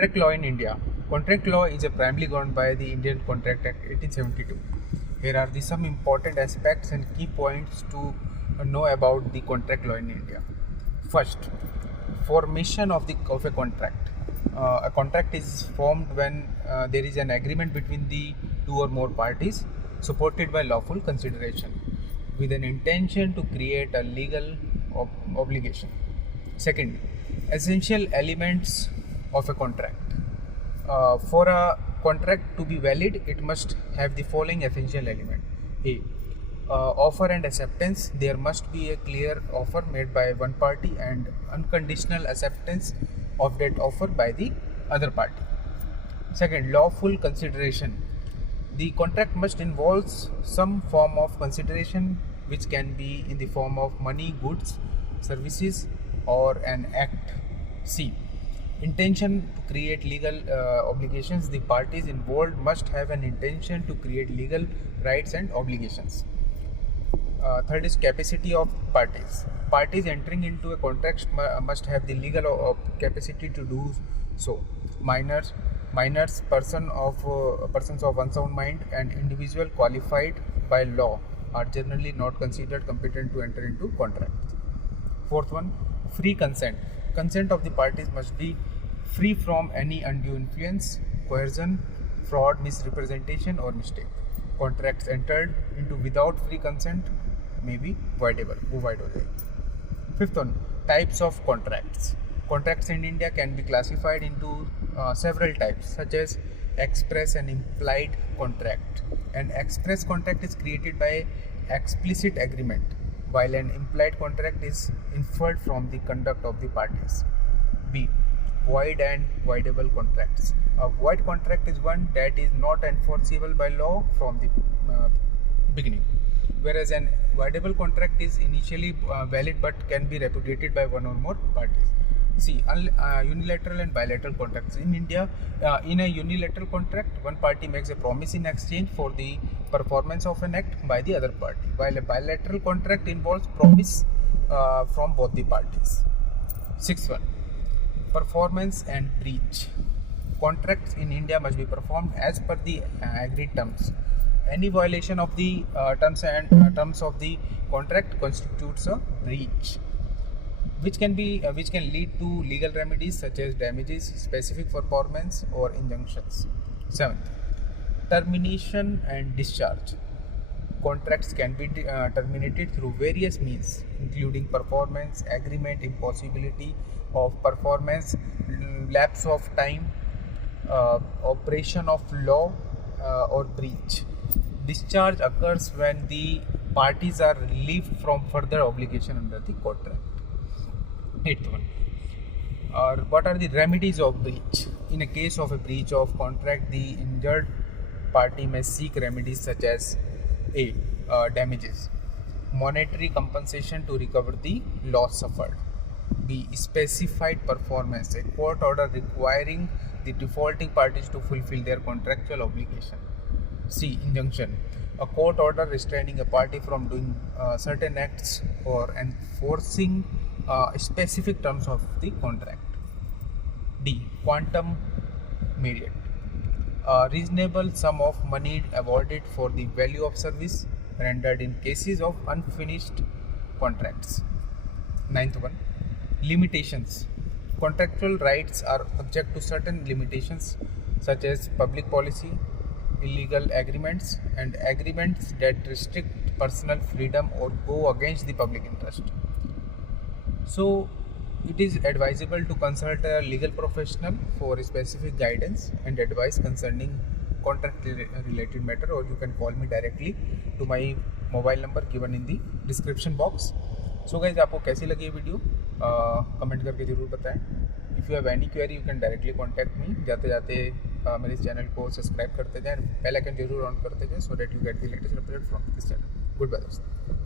Contract law in India. Contract law is primarily governed by the Indian Contract Act 1872. Here are the some important aspects and key points to know about the contract law in India. First, formation of a contract. A contract is formed when there is an agreement between the two or more parties supported by lawful consideration with an intention to create a legal obligation. Second, essential elements of a contract. For a contract to be valid, it must have the following essential element. A. Offer and acceptance. There must be a clear offer made by one party and unconditional acceptance of that offer by the other party. Second, lawful consideration. The contract must involve some form of consideration, which can be in the form of money, goods, services, or an act. C. Intention to create legal obligations. The parties involved must have an intention to create legal rights and obligations. Third is capacity of parties. Parties entering into a contract must have the legal capacity to do so. Minors, persons of unsound mind, and individual qualified by law are generally not considered competent to enter into contracts. Fourth one, free consent. Consent of the parties must be free from any undue influence, coercion, fraud, misrepresentation, or mistake. Contracts entered into without free consent may be voidable. Fifth one, types of contracts. Contracts in India can be classified into several types, such as express and implied contract. An express contract is created by explicit agreement, while an implied contract is inferred from the conduct of the parties. B. Void and voidable contracts. A void contract is one that is not enforceable by law from the beginning, whereas an voidable contract is initially valid but can be repudiated by one or more parties. C. Unilateral and bilateral contracts. In India, in a unilateral contract, one party makes a promise in exchange for the performance of an act by the other party, while a bilateral contract involves promise from both the parties. Sixth one, performance and breach. Contracts in India must be performed as per the agreed terms. Any violation of the terms of the contract constitutes a breach, which can lead to legal remedies such as damages, specific performance, or injunctions. Seventh, termination and discharge. Contracts can be terminated through various means, including performance, agreement, impossibility of performance, lapse of time, operation of law, or breach. Discharge occurs when the parties are relieved from further obligation under the contract. Eighth one, what are the remedies of breach? In a case of a breach of contract, the injured party may seek remedies such as A. Damages, monetary compensation to recover the loss suffered. B. Specified performance, a court order requiring the defaulting parties to fulfill their contractual obligation. C. Injunction, a court order restraining a party from doing certain acts or enforcing specific terms of the contract. D. Quantum merit, a reasonable sum of money awarded for the value of service rendered in cases of unfinished contracts. Ninth one, limitations. Contractual rights are subject to certain limitations such as public policy, illegal agreements, and agreements that restrict personal freedom or go against the public interest. So, it is advisable to consult a legal professional for specific guidance and advice concerning contract related matter, or you can call me directly to my mobile number given in the description box. So guys, आपको कैसी लगी ये video comment करके ज़रूर बताएं. If you have any query you can directly contact me. जाते जाते मेरे इस चैनल को सब्सक्राइब करते जाएं, बेल आइकन जरूर ऑन करते जाएं, so that you get the latest update from this channel. Goodbye दोस्तों.